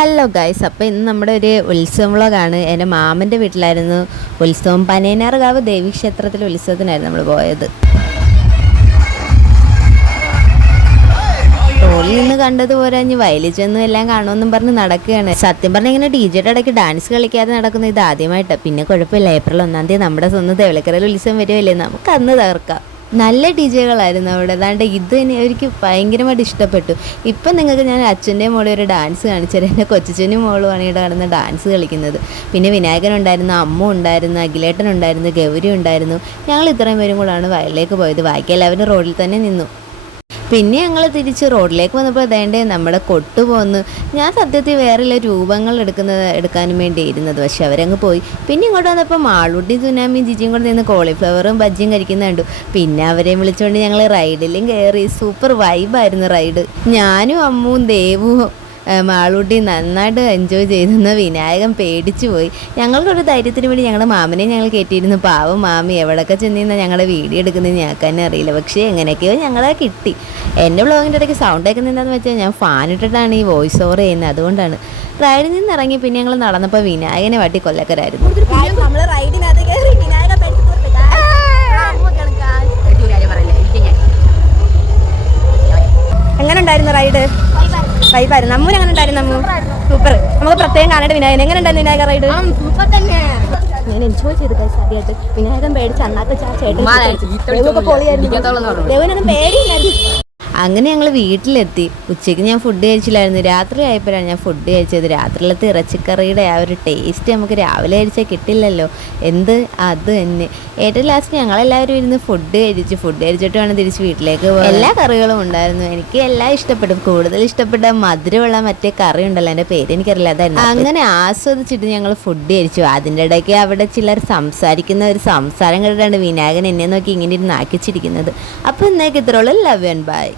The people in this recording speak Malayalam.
ഹലോ ഗൈസ്, അപ്പോൾ ഇന്ന് നമ്മുടെ ഒരു ഉത്സവം വ്ളോഗാണ്. എൻ്റെ മാമൻ്റെ വീട്ടിലായിരുന്നു ഉത്സവം. പനയനാർകാവ് ദേവീക്ഷേത്രത്തിലെ ഉത്സവത്തിനായിരുന്നു നമ്മൾ പോയത്. റോഡിൽ നിന്ന് കണ്ടത് പോരാഞ്ഞ് വയലിൽ ചെന്നും എല്ലാം കാണുമെന്നും പറഞ്ഞ് നടക്കുകയാണ്. സത്യം പറഞ്ഞാൽ ഇങ്ങനെ ഡിജെയുടെ ഇടയ്ക്ക് ഡാൻസ് കളിക്കാതെ നടക്കുന്ന ഇത് ആദ്യമായിട്ടാണ്. പിന്നെ കുഴപ്പമില്ല, ഏപ്രിൽ 1-ാം തീയതി നമ്മുടെ സ്വന്തം തേവലക്കരയിൽ ഉത്സവം വരുമല്ലേ, നമുക്ക് അന്ന് തകർക്കാം. നല്ല ഡിജെകളായിരുന്നു അവിടെ. അതാണ്ട് ഇത് എനിക്ക് ഭയങ്കരമായിട്ട് ഇഷ്ടപ്പെട്ടു. ഇപ്പം നിങ്ങൾക്ക് ഞാൻ അച്ഛൻ്റെയും മോളും ഒരു ഡാൻസ് കാണിച്ചത്. എൻ്റെ കൊച്ചച്ഛനും മോളുമാണ് ഇവിടെ കിടന്ന് ഡാൻസ് കളിക്കുന്നത്. പിന്നെ വിനായകനുണ്ടായിരുന്നു, അമ്മ ഉണ്ടായിരുന്നു, അഖിലേട്ടനുണ്ടായിരുന്നു, ഗൗരി ഉണ്ടായിരുന്നു. ഞങ്ങൾ ഇത്രയും പേരും കൂടാണ് വയലിലേക്ക് പോയത്. ബാക്കി എല്ലാവരും റോഡിൽ തന്നെ നിന്നു. പിന്നെ ഞങ്ങൾ തിരിച്ച് റോഡിലേക്ക് വന്നപ്പോൾ അതേണ്ടേ നമ്മുടെ കൊട്ടു പോന്നു. ഞാൻ സത്യത്തിൽ വേറെ രൂപങ്ങൾ എടുക്കാനും വേണ്ടി ഇരുന്നത്, പക്ഷെ അവരങ്ങ് പോയി. പിന്നെ ഇങ്ങോട്ട് വന്നപ്പോൾ മാളൂട്ടി, സുനാമിയും ജിജിയും കൂടെ നിന്ന് കോളിഫ്ലവറും ബജ്ജിയും കഴിക്കുന്ന കണ്ടു. പിന്നെ അവരെയും വിളിച്ചുകൊണ്ട് ഞങ്ങൾ റൈഡിലും കയറി. സൂപ്പർ വൈബായിരുന്നു റൈഡ്. ഞാനും അമ്മുവും ദേവും മാളൂട്ടി നന്നായിട്ട് എൻജോയ് ചെയ്തെന്ന്. വിനായകൻ പേടിച്ചു പോയി. ഞങ്ങൾക്കൊരു ധൈര്യത്തിന് വേണ്ടി ഞങ്ങളുടെ മാമനെ ഞങ്ങൾ കയറ്റിയിരുന്നു. പാവം മാമി എവിടെയൊക്കെ ചെന്നിരുന്ന ഞങ്ങളുടെ വീഡിയോ എടുക്കുന്നത് ഞങ്ങൾക്ക് തന്നെ അറിയില്ല. പക്ഷേ എങ്ങനെയൊക്കെയോ ഞങ്ങളെ കിട്ടി. എൻ്റെ വ്ളോഗിൻ്റെ ഇടയ്ക്ക് സൗണ്ട് കേൾക്കുന്നതെന്ന് വെച്ചാൽ ഞാൻ ഫാൻ ഇട്ടിട്ടാണ് ഈ വോയിസ് ഓവർ ചെയ്യുന്നത്. അതുകൊണ്ടാണ്. റൈഡിൽ നിന്ന് ഇറങ്ങി പിന്നെ ഞങ്ങൾ നടന്നപ്പോൾ വിനായകനെ വാട്ടി കൊല്ലക്കരായിരുന്നു. എങ്ങനെ ഉണ്ടായിരുന്നു റൈഡ്? വൈബായിരുന്നു. അമ്മൂന് എങ്ങനെ ഉണ്ടായിരുന്നു? അമ്മു സൂപ്പർ. നമുക്ക് പ്രത്യേകം കാണേണ്ട വിനായകൻ. എങ്ങനെ ഉണ്ടായിരുന്നു വിനായക റൈഡ്? ഞാൻ എൻജോയ് ചെയ്തു ആദ്യമായിട്ട്. വിനായകൻ പേടിച്ച് അന്നാത്ത ചേട്ടൻ പൊളിയായിരുന്നു. ദേവനൊന്നും പേടിയില്ലായിരുന്നു. അങ്ങനെ ഞങ്ങൾ വീട്ടിലെത്തി. ഉച്ചയ്ക്ക് ഞാൻ ഫുഡ് കഴിച്ചില്ലായിരുന്നു. രാത്രി ആയപ്പോഴാണ് ഞാൻ ഫുഡ് കഴിച്ചത്. രാത്രിയിലത്തെ ഇറച്ചിക്കറിയുടെ ആ ഒരു ടേസ്റ്റ് നമുക്ക് രാവിലെ കഴിച്ചാൽ കിട്ടില്ലല്ലോ. അത് തന്നെ. ഏറ്റവും ലാസ്റ്റ് ഞങ്ങളെല്ലാവരും ഇരുന്ന് ഫുഡ് കഴിച്ചിട്ട് വേണം തിരിച്ച് വീട്ടിലേക്ക് പോകാൻ. എല്ലാ കറികളും ഉണ്ടായിരുന്നു. എനിക്ക് എല്ലാം ഇഷ്ടപ്പെട്ടു. കൂടുതൽ ഇഷ്ടപ്പെട്ട മധുരമുള്ള മറ്റേ കറി ഉണ്ടല്ലോ, എൻ്റെ പേര് എനിക്കറിയില്ല, അതായിരുന്നു. അങ്ങനെ ആസ്വദിച്ചിട്ട് ഞങ്ങൾ ഫുഡ് കഴിച്ചു. അതിൻ്റെ ഇടയ്ക്ക് അവിടെ ചിലർ സംസാരിക്കുന്ന ഒരു സംസാരം കേട്ടിട്ടാണ് വിനായകൻ എന്നെ നോക്കി ഇങ്ങനെ ഇരുന്ന് ആക്കിച്ചിരിക്കുന്നത്. അപ്പോൾ ഇന്നേക്ക് ഇത്രയുള്ളൂ. Love and by.